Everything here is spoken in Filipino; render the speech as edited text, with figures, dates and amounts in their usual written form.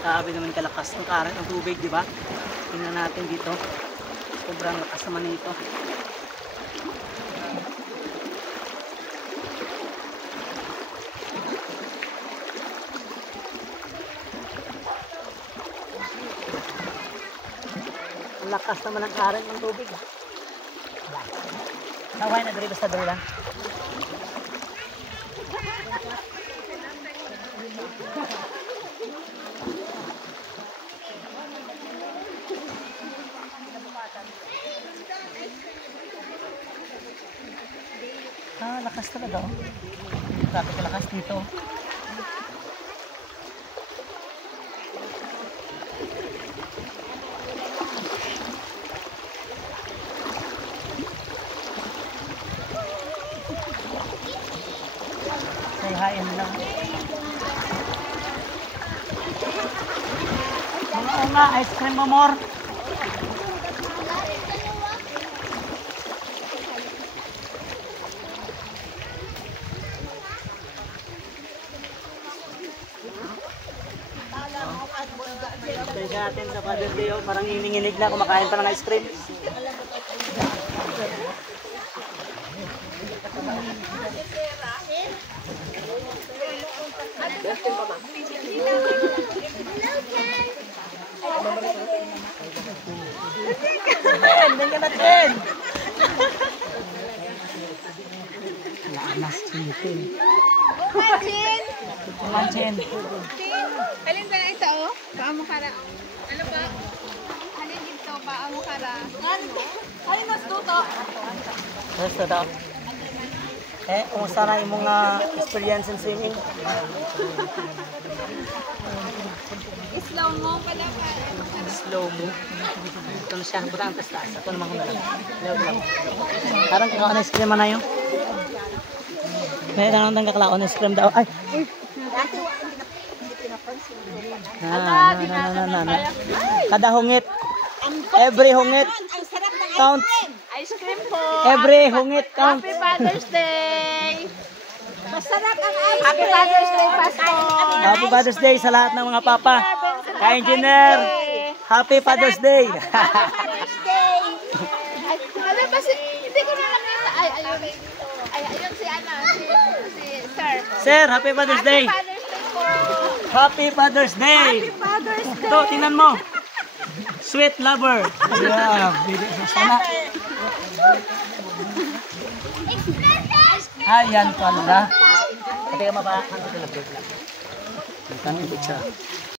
Grabe naman kalakas ng karat ng tubig, di ba? Tingnan natin dito. Sobrang lakas naman nito. Ang lakas naman ng karat ng tubig. Naway na dito sa dulan. Lakas talaga oh. Grabe kalakas dito. Sayhain lang. Mga ice cream mo more. Sa atin sa Father's Day, oh, parang ininginig na kumakain pa ng ice cream. Bigyan natin! Lanas, chitin. Manchin! Manchin. Alin ba na ito, oh? Paamo ka na. Ano ba? Alin dito, paamo ka na. Alin mas tuto? Gusto daw. Kumusta na yung mga experience in swimming? Slow mo pala pa. Slow mo. Ito na siya. Buta ang taas. Ito naman ko na lang. Parang kakaon ice cream na yun. May tanong kakaon ice cream daw. Ay! Kada hungit. Every hungit. Count. Ice cream po. Every hungit count. Happy Father's Day! Masarap ang ice cream! Happy Father's Day, Pasko! Happy Father's Day sa lahat ng mga papa. Ka-engineer, Happy Father's Day! Father's Day! Alam ba si... Hindi ko na nakita. Ayun si Ana. Si Sir. Sir, Happy Father's Day! Father's Day po! Happy Father's Day! Father's Day! Ito, tingnan mo. Sweet lover. Yeah, sana. Ayan pala. Hindi ka mapakakan. Ito lang. Ito lang.